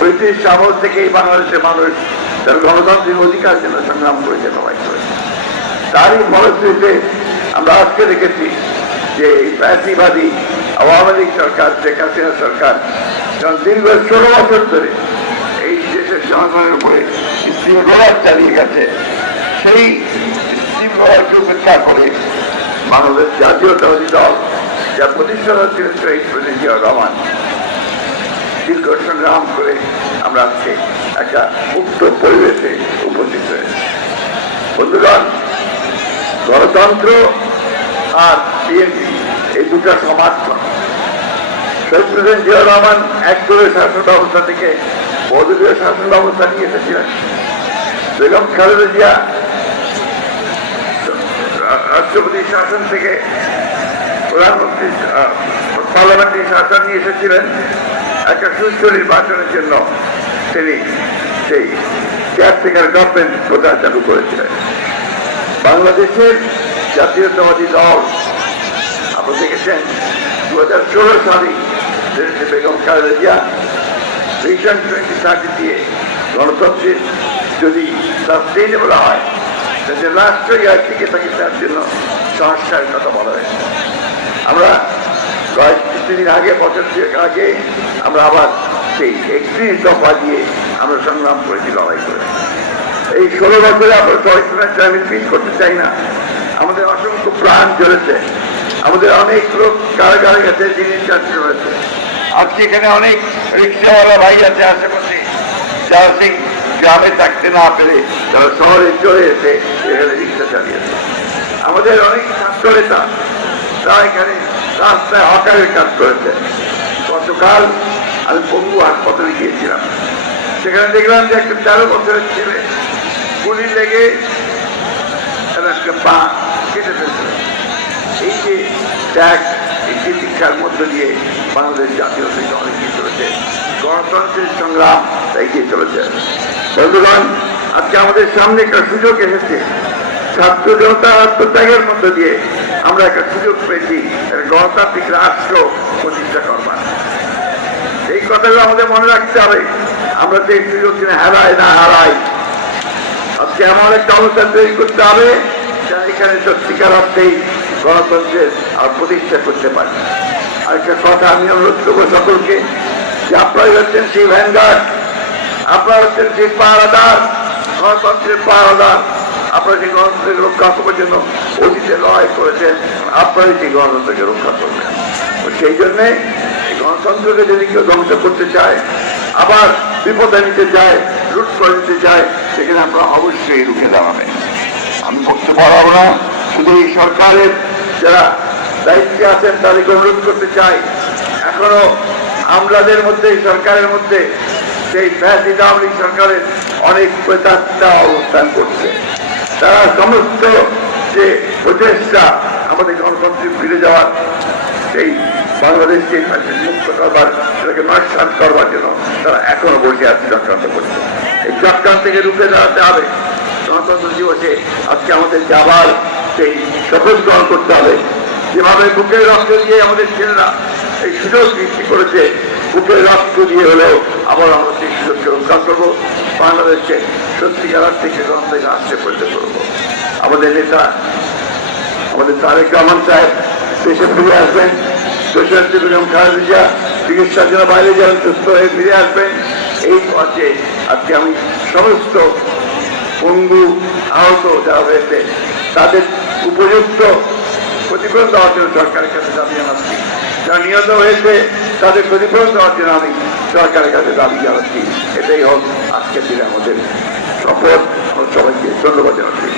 British আমল থেকেই বাংলাদেশের মানুষ তার গণতান্ত্রিক অধিকার জন্য সংগ্রাম করেছে লড়াই করেছে তারই ফলশ্রুতিতে আমরা আজকে দেখেছি যে এই প্যাসিবাদী আওয়ামী লীগ সরকার, শেখ হাসিনা সরকার দীর্ঘ ষোলো বছর ধরে এই দেশের জনগণের উপরে শৃঙ্খলা চালিয়ে গেছে, সেই শৃঙ্খলাকে উপেক্ষা করে বাংলাদেশ জাতীয়তাবাদী দল যা প্রতিষ্ঠাতা ছিলেন শহীদ প্রেসিডেন্ট রহমান দীর্ঘ সংগ্রাম করে আমরা আজকে একটা মুক্ত পরিবেশে উপস্থিত হয়েছি। বন্ধুগণ, গণতন্ত্র আর বিএনপি, এই দুটা সমার্থন শহীদ প্রেসিডেন্ট জিয়াউর রহমান এক করে শাসন ব্যবস্থা থেকে বহুদলীয় শাসন ব্যবস্থা নিয়ে এসেছিলেন বেগম খালেদা জিয়া রাষ্ট্রপতি শাসন থেকে প্রধানমন্ত্রী পার্লামেন্টারি শাসন নিয়ে এসেছিলেন। একটা সুস্থ নির্বাচনের জন্য তিনি সেই কেয়ারটেকার গভর্নমেন্ট প্রচার চালু করেছিলেন। বাংলাদেশের জাতীয়তাবাদী দল আপনি দেখেছেন দু হাজার ষোলো সালে Begum Khaleda Zia vision twenty thirty দিয়ে গণতন্ত্রের যদি সাস্টেইনেবল হয়, তাহলে রাষ্ট্র ইয়ার থেকে থাকে তার জন্য সংস্কারের কথা বলা হয়েছে। আমরা কয়েক কিছুদিন আগে বছর আগে আমরা আবার সেই একত্রিশ দফা দিয়ে আমরা সংগ্রাম করেছি, লড়াই করে। এই ষোলো বছরে আমরা সবাই আমি ফিল করতে চাই না। আমাদের অসংখ্য প্রাণ চলেছে আমাদের অনেক লোক কারাগারে গেছে জিনিস যাত্রী রয়েছে আজকে এখানে অনেক রিক্সাওয়ালা ভাই আছে আশেপাশে, যারা সেই গ্রামে থাকতে না পেরে তারা শহরে চলে এসে এখানে রিক্সা চালিয়েছে। আমাদের অনেক ছাত্র নেতা তারা এখানে রাস্তায় হকারের কাজ করেছে। গতকাল আমি পঙ্গু হাসপাতালে গিয়েছিলাম। সেখানে দেখলাম যে একটা তেরো বছরের ছেলে গুলি লেগে একটা পা কেটে ফেলছিল এই যে ত্যাগ এই শিক্ষার মধ্য দিয়ে বাংলাদেশ জাতীয় থেকে অনেক চলেছে, গণতন্ত্রের সংগ্রাম এগিয়ে চলেছে। বন্ধুগণ, আজকে আমাদের সামনে একটা সুযোগ এসেছে। ছাত্র জনতা আত্মত্যাগের মধ্য দিয়ে আমরা একটা সুযোগ পেয়েছি গণতান্ত্রিক রাষ্ট্র প্রতিষ্ঠা করবার। এই কথাগুলো আমাদের মনে রাখতে হবে। আমরা যে সুযোগ কিনা হারাই না হারাই, আজকে এমন একটা অবস্থা তৈরি করতে হবে এখানে সত্যিকার অর্থেই গণতন্ত্রের আর প্রতিষ্ঠা করতে পারি। আরেকটা কথা আমি অনুরোধ করব সকলকে, যে আপনারা হচ্ছেন সেই ভ্যানগার্ড, আপনারা হচ্ছেন সেই পাহারাদার, গণতন্ত্রের পাহারাদার। আপনারা সেই গণতন্ত্রকে রক্ষা করার জন্য অতীতে লড়াই করেছেন, আপনারাই সেই গণতন্ত্রকে রক্ষা করবেন। সেই জন্যে গণতন্ত্রকে যদি কেউ ধ্বংস করতে চায়, আবার বিপদে নিতে চায়, লুট করে নিতে চায়, সেখানে আপনারা অবশ্যই রুখে দাঁড়াবেন আমি বলতে পারব না। শুধু এই সরকারের যারা দায়িত্বে আছেন, তাদেরকে অনুরোধ করতে চাই, এখনও আমলাদের মধ্যে, সরকারের মধ্যে, সেই ফ্যাসিদ আওয়ামী সরকারের অনেক প্রেতাত্মা অবস্থান করছে। তারা সমস্ত যে প্রচেষ্টা আমাদের গণতন্ত্রে ফিরে যাওয়ার, সেই বাংলাদেশকে মুক্ত করবার, সেটাকে নস্বান করবার জন্য তারা এখনও বসে আছে চক্রান্ত করছে। এই চক্রান্ত থেকে রুখে দাঁড়াতে হবে। গণতন্ত্র দিবসে আজকে আমাদের যাবার সেই শপথ গ্রহণ করতে হবে। যেভাবে বুকের রক্ত দিয়ে আমাদের ছেলেরা এই সুযোগ সৃষ্টি করেছে, বুকের রক্ত দিয়ে হলেও আবার আমরা সেই সুযোগকে রক্ষা করব। বাংলাদেশকে সত্যিকার থেকে গণতান্ত্রিক রাষ্ট্রে পরিণত করব। আমাদের নেতা, আমাদের তারেক রহমান সাহেব দেশে ফিরে আসবেন। দেশাত্রী বেগম খালেদা চিকিৎসার জন্য বাইরে যাবেন, সুস্থ হয়ে ফিরে আসবেন। এই পথে আজকে আমি সমস্ত পঙ্গু আহত যারা হয়েছে, তাদের উপযুক্ত ক্ষতিপূরণ দেওয়ার জন্য সরকারের কাছে দাবি জানাচ্ছি। যারা নিহত হয়েছে, তাদের ক্ষতিপূরণ দেওয়ার জন্য আমি সরকারের কাছে দাবি জানাচ্ছি। এটাই হোক আজকের দিনে আমাদের আমরা সবাইকে ধন্যবাদ জানাচ্ছি।